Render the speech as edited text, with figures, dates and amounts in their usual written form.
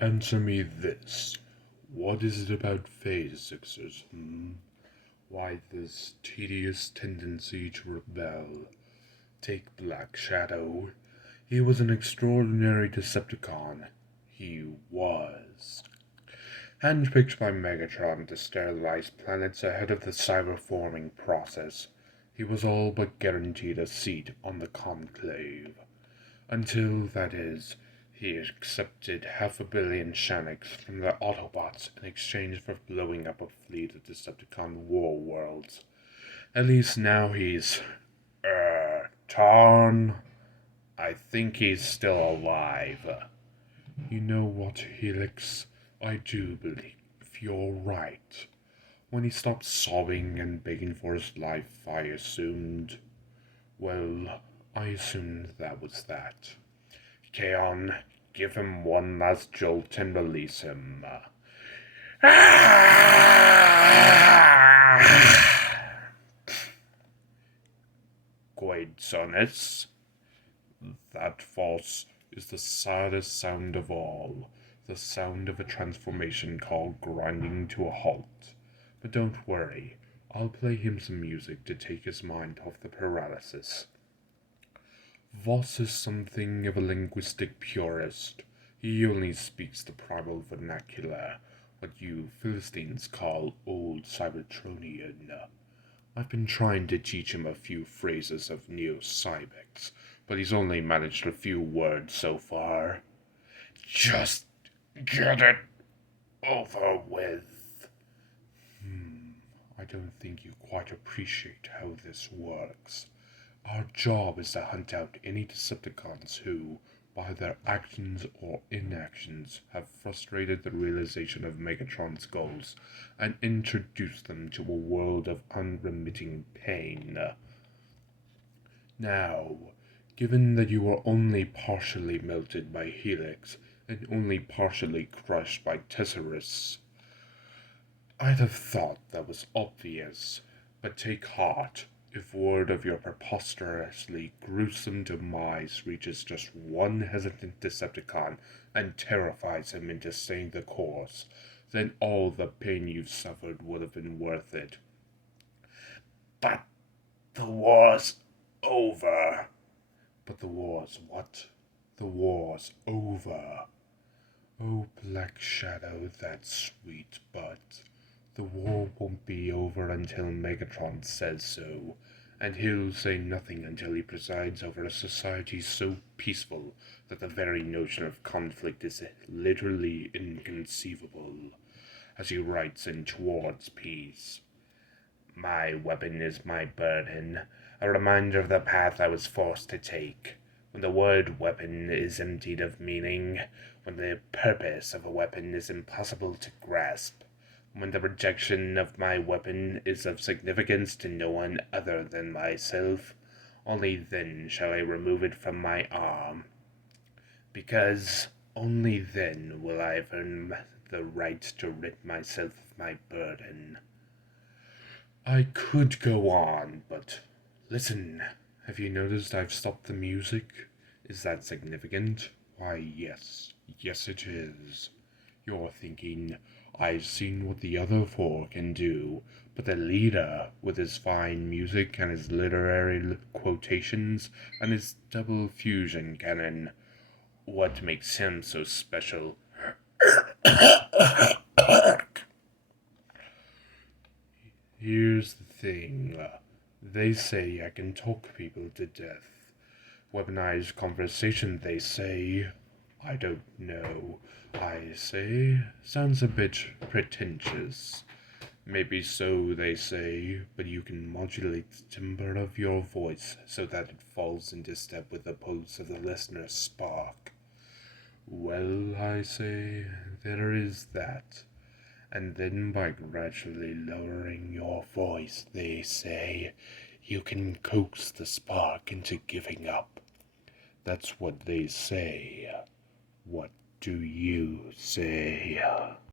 answer me this. What is it about phase sixers, Why this tedious tendency to rebel? Take Black Shadow. He was an extraordinary Decepticon. He was. Handpicked by Megatron to sterilize planets ahead of the cyberforming process, he was all but guaranteed a seat on the Conclave. Until, that is, he accepted 500 million Shaniks from the Autobots in exchange for blowing up a fleet of Decepticon war worlds. At least now he's, Tarn. I think he's still alive. You know what, Helix? I do believe you're right. When he stopped sobbing and begging for his life, I assumed that was that. Kaon, give him one last jolt and release him. Quaid that false is the saddest sound of all, the sound of a transformation called grinding to a halt. But don't worry, I'll play him some music to take his mind off the paralysis. Voss is something of a linguistic purist. He only speaks the primal vernacular, what you Philistines call Old Cybertronian. I've been trying to teach him a few phrases of Neo-Cybex, but he's only managed a few words so far. Just get it over with. I don't think you quite appreciate how this works. Our job is to hunt out any Decepticons who, by their actions or inactions, have frustrated the realization of Megatron's goals and introduced them to a world of unremitting pain. Now, given that you were only partially melted by Helix and only partially crushed by Tesserus, I'd have thought that was obvious, but take heart. If word of your preposterously gruesome demise reaches just one hesitant Decepticon and terrifies him into staying the course, then all the pain you've suffered would have been worth it. But the war's over. But the war's what? The war's over. Oh, Black Shadow, that's sweet, but the war won't be over until Megatron says so, and he'll say nothing until he presides over a society so peaceful that the very notion of conflict is literally inconceivable. As he writes in Towards Peace, my weapon is my burden, a reminder of the path I was forced to take. When the word weapon is emptied of meaning, when the purpose of a weapon is impossible to grasp, when the rejection of my weapon is of significance to no one other than myself, only then shall I remove it from my arm. Because only then will I have earned the right to rid myself of my burden. I could go on, but listen, have you noticed I've stopped the music? Is that significant? Why, yes it is. You're thinking, I've seen what the other four can do, but the leader, with his fine music and his literary quotations and his double fusion cannon, what makes him so special? Here's the thing. They say I can talk people to death. Weaponized conversation, they say. I don't know. I say, sounds a bit pretentious. Maybe so, they say, but you can modulate the timbre of your voice so that it falls into step with the pulse of the listener's spark. Well, I say, there is that. And then by gradually lowering your voice, they say, you can coax the spark into giving up. That's what they say. What do you say?